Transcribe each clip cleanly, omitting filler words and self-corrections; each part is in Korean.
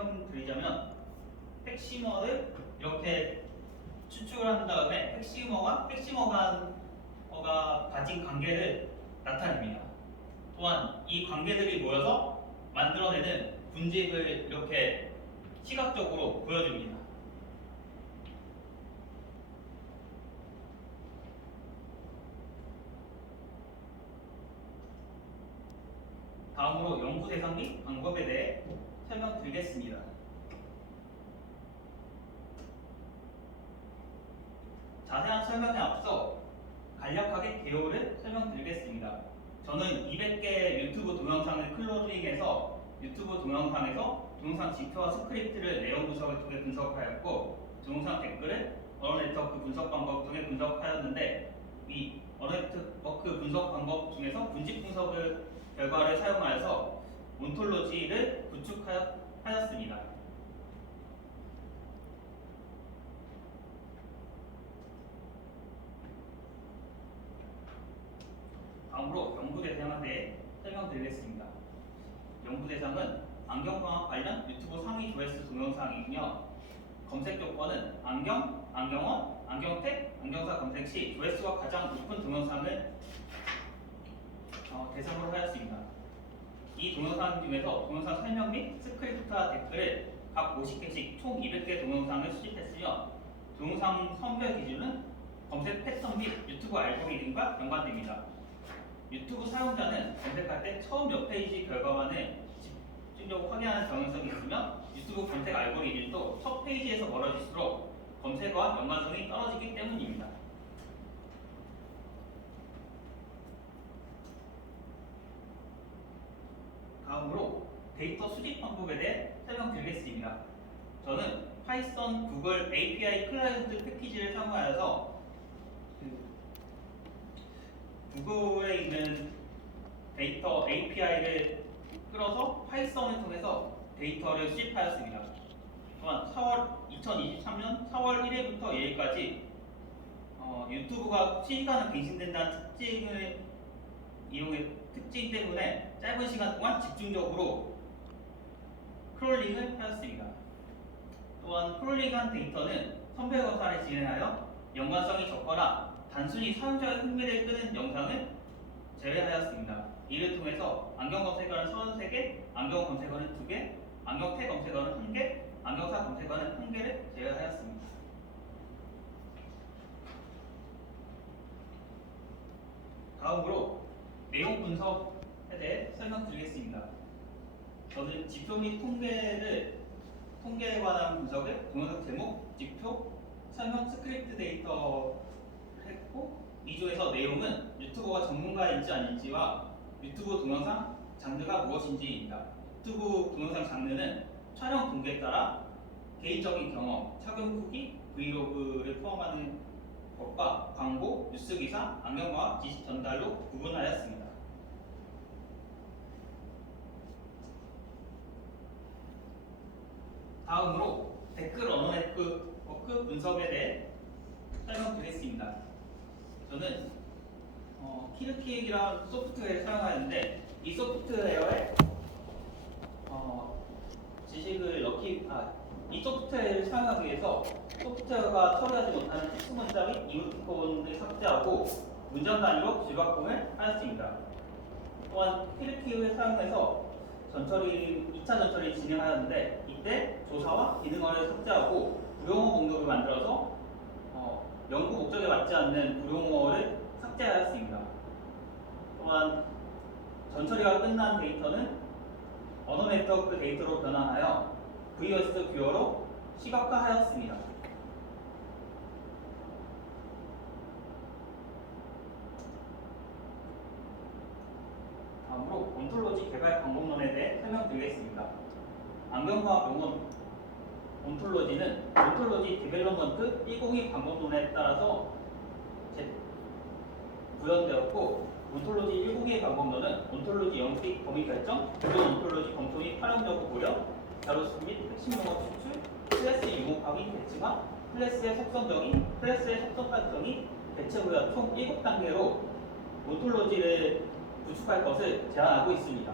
설명드리자면 핵심어를 이렇게 추측을 한 다음에 핵심어가 가진 관계를 나타냅니다. 또한 이 관계들이 모여서 만들어내는 분집을 이렇게 시각적으로 보여줍니다. 다음으로 연구 대상 및 방법에 대해 설명드리겠습니다. 자세한 설명에 앞서 간략하게 개요를 설명드리겠습니다. 저는 200개 유튜브 동영상을 클로징해서 유튜브 동영상에서 동영상 지표와 스크립트를 내용 분석을 통해 분석하였고, 동영상 댓글을 언어 네트워크 분석 방법 통해 분석하였는데, 이 언어 네트워크 분석 방법 중에서 분집 분석을 결과를 사용하여서 온톨로지를 구축하였습니다. 다음으로 연구 대상에 대해 설명드리겠습니다. 연구 대상은 안경광학 관련 유튜브 상위 조회수 동영상이며, 검색 조건은 안경, 안경원, 안경텍, 안경사 검색 시 조회수가 가장 높은 동영상을 대상으로 하였습니다. 이 동영상 중에서 동영상 설명 및 스크립트와 댓글을 각 50개씩 총 200개 동영상을 수집했으며, 동영상 선별 기준은 검색 패턴 및 유튜브 알고리즘과 연관됩니다. 유튜브 사용자는 검색할 때 처음 몇 페이지 결과만을 집중적으로 확인하는 경향성이 있으며, 유튜브 검색 알고리즘도 첫 페이지에서 멀어질수록 검색과 연관성이 떨어지기 때문입니다. 다음으로 데이터 수집 방법에 대해 설명드리겠습니다. 저는 파이썬 구글 API 클라이언트 패키지를 사용하여서 구글에 있는 데이터 API를 끌어서 파이썬을 통해서 데이터를 수집하였습니다. 또한 2023년 4월 1일부터 2일까지 유튜브가 실시간으로 갱신된다는 특징 때문에 짧은 시간 동안 집중적으로 크롤링을 하였습니다. 또한 크롤링한 데이터는 선별 검사를 진행하여 연관성이 적거나 단순히 사용자의 흥미를 끄는 영상을 제외하였습니다. 이를 통해서 안경 검색어는 33개, 안경 검색어는 2개, 안경텍 검색어는 1개, 안경사 검색어는 1개를 제외하였습니다. 다음으로 내용 분석에 대해 설명드리겠습니다. 저는 지표 및 통계에 관한 분석을 동영상 제목, 지표, 설명 스크립트 데이터를 했고, 이 중에서 내용은 유튜버가 전문가인지 아닌지와 유튜브 동영상 장르가 무엇인지입니다. 유튜브 동영상 장르는 촬영 동기에 따라 개인적인 경험, 착용 후기, 브이로그를 포함하는 것과 광고, 뉴스 기사, 안경과학 지식 전달로 구분하였습니다. 다음으로 댓글 언어 네트워크 분석에 대해 설명드리겠습니다. 저는 키르키익이라는 소프트웨어를 사용하였는데, 이 소프트웨어에 이 소프트웨어를 사용하기 위해서 소프트웨어가 처리하지 못하는 특수 문자 및 이모티콘을 삭제하고 문장 단위로 줄바꿈을 하였습니다. 또한 키르키익을 사용해서 2차 전처리를 진행하였는데, 이때 조사와 기능어를 삭제하고 불용어 목록을 만들어서 연구 목적에 맞지 않는 불용어를 삭제하였습니다. 또한 전처리가 끝난 데이터는 언어 네트워크 데이터로 변환하여 VOS 뷰어로 시각화하였습니다. 다음으로 온톨로지 개발 방법론에 대해 설명드리겠습니다. 안경과학 용어 온톨로지는 온톨로지 디벨롭먼트 102 방법론에 따라서 구현되었고, 온톨로지 102의 방법론은 온톨로지 영식 범위 결정, 기존 온톨로지 검토 및 활용 여부 고려, 자료수 및 핵심 용어 추출, 클래스 유무 확인 대칭화, 클래스의 속성 정의, 클래스의 속성 설정이 대체 고려 총 7단계로 온톨로지를 구축할 것을 제안하고 있습니다.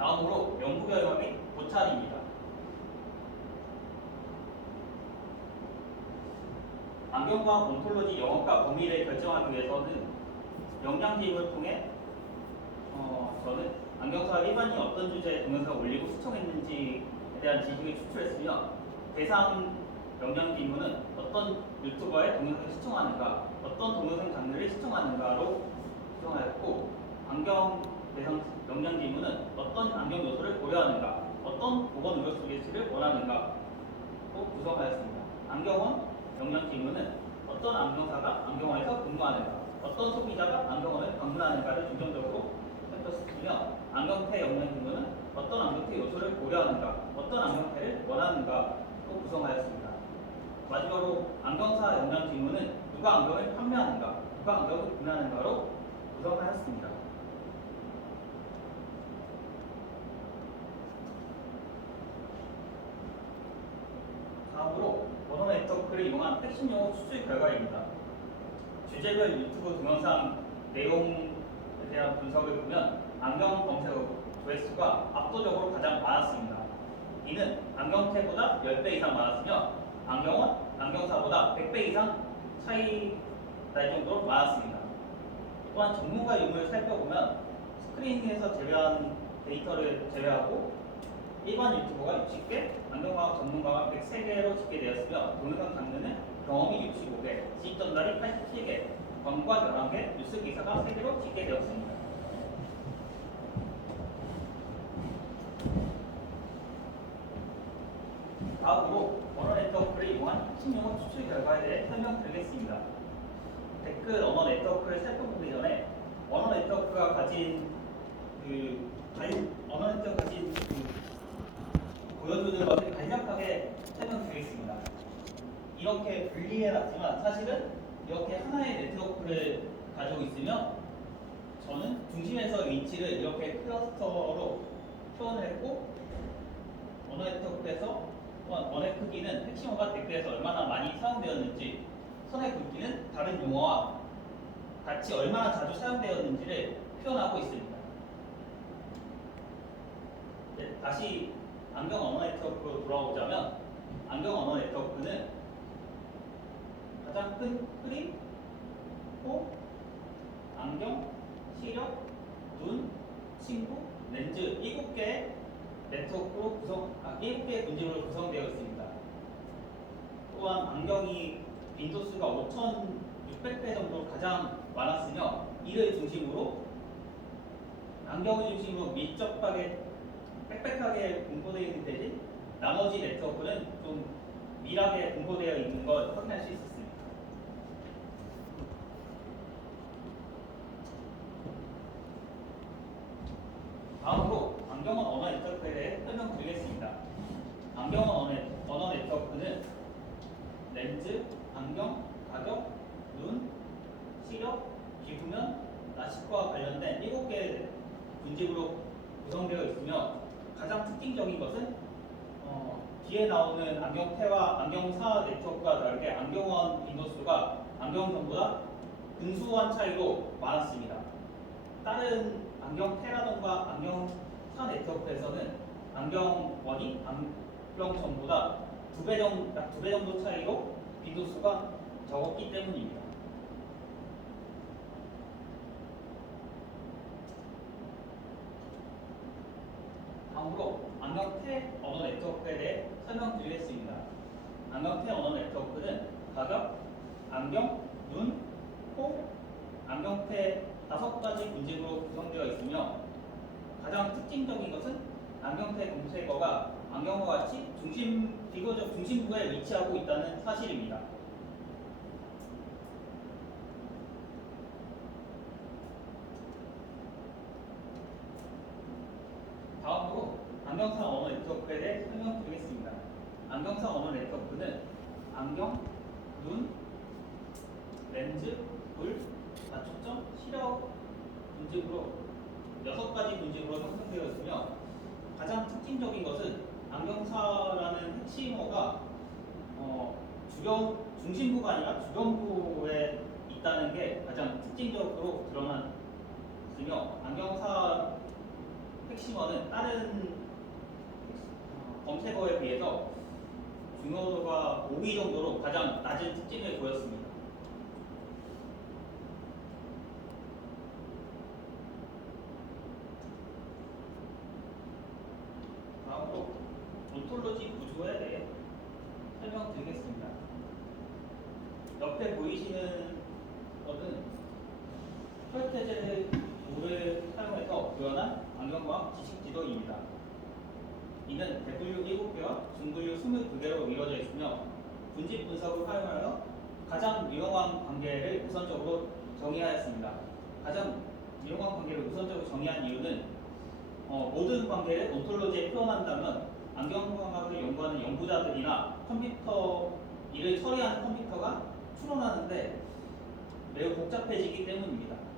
다음으로 연구 결과 및 고찰입니다. 안경과학 온톨로지 영업과 범위를 결정하기 위해서는 역량 기입을 통해 저는 안경사 일반인이 어떤 주제의 동영상을 올리고 시청했는지에 대한 지식을 추출했으며 대상 역량 기입은 어떤 유튜버의 동영상을 시청하는가, 어떤 동영상 장르를 시청하는가로 구성하였고, 안경 대상 역량 기입은 어떤 안경 요소를 고려하는가, 어떤 보건 의료 서비스를 원하는가로 구성하였습니다. 안경원 역량 기입은 어떤 안경사가 안경원에서 근무하는가, 어떤 소비자가 안경원을 방문하는가를 중점적으로 살폈으며, 안경테 역량 기입은 어떤 안경테 요소를 고려하는가, 어떤 안경테를 원하는가로 구성하였습니다. 마지막으로 안경사 역량 기입은 누가 안경을 판매하는가, 누가 안경을 구매하는가로 구성하였습니다. 다음으로 원어 네트워크를 이용한 핵심 용어 추출 결과입니다. 주제별 유튜브 동영상 내용에 대한 분석을 보면 안경 검색 조회수가 압도적으로 가장 많았습니다. 이는 안경테보다 10배 이상 많았으며 안경원, 안경사보다 100배 이상 차이 날 정도로 많았습니다. 또한 전문가 유무를 살펴보면 스크린에서 제외한 데이터를 제외하고 일반 유튜버가 60개, 안경과학 전문가가 103개로 집계되었으며 동영상 장르는 경험이 65개, 지식 전달이 87개, 광고가 11개, 뉴스 기사가 3개로 집계되었습니다. 다음으로 언어 네트워크를 이용한 핵심 용어 추출 결과에 대해 설명드리겠습니다. 댓글 언어 네트워크를 살펴보기 전에 언어 네트워크가 가진 보여주는 것을 간략하게 설명드리겠습니다. 이렇게 분리해놨지만 사실은 이렇게 하나의 네트워크를 가지고 있으며 저는 중심에서 위치를 이렇게 클러스터로 표현을 했고 언어 네트워크에서 또한 언의 크기는 핵심어가 댓글에서 얼마나 많이 사용되었는지, 선의 굵기는 다른 용어와 같이 얼마나 자주 사용되었는지를 표현하고 있습니다. 네, 다시 안경 언어 네트워크로 돌아오자면 안경 언어 네트워크는 가장 큰 흐림, 코, 안경, 시력, 눈, 친구, 렌즈 7개의 네트워크로 7개의 분집으로 구성되어 있습니다. 또한 안경이 빈도수가 5,600배 정도 가장 많았으며 이를 중심으로 안경을 중심으로 밀접하게 빽빽하게 분포되어 있는 대신 나머지 네트워크는 좀 밀하게 분포되어 있는 걸 확인할 수 있었습니다. 다음으로 안경원 언어 네트워크에 대해 설명드리겠습니다. 안경원 언어 네트워크는 렌즈, 안경, 가격, 눈, 시력, 피부면, 나식과 관련된 7개의 분집으로 구성되어 있으며 가장 특징적인 것은 뒤에 나오는 안경테와 안경사 네트워크가 다르게 안경원 빈도수가 안경전보다 근소한 차이로 많았습니다. 다른 안경테라던가 안경사 네트워크에서는 안경원이 안경전보다 약 2배 정도 차이로 빈도수가 적었기 때문입니다. 다음으로 안경테 언어 네트워크에 대해 설명드리겠습니다. 안경테 언어 네트워크는 가격, 안경, 눈, 코, 안경테 5가지 분집으로 구성되어 있으며 가장 특징적인 것은 안경테 검색어가 안경과 같이 비교적 중심부에 위치하고 있다는 사실입니다. 다음으로 안경사 언어 네트워크에 대해 설명드리겠습니다. 안경사 언어 네트워크는 안경, 눈, 렌즈, 물, 맞춤점, 시력 분집으로 6가지 분집으로 형성되어 있으며 가장 특징적인 것은 안경사라는 핵심어가 중심부가 아니라 주변부에 있다는 게 가장 특징적으로 드러났으며 안경사 핵심어는 다른 검색어에 비해서 중요도가 5위 정도로 가장 낮은 특징을 보였습니다. 다음으로 온톨로지 구조에 대해 설명드리겠습니다. 옆에 보이시는 것은 혈태제도를 사용해서 구현한 안경과학 지식 지도입니다. 이는 대분류 7개와 중분류 22개로 이루어져 있으며 분집 분석을 활용하여 가장 유용한 관계를 우선적으로 정의하였습니다. 가장 유용한 관계를 우선적으로 정의한 이유는 모든 관계를 온톨로지에 표현한다면 안경광학을 연구하는 연구자들이나 컴퓨터 일을 처리하는 컴퓨터가 추론하는데 매우 복잡해지기 때문입니다.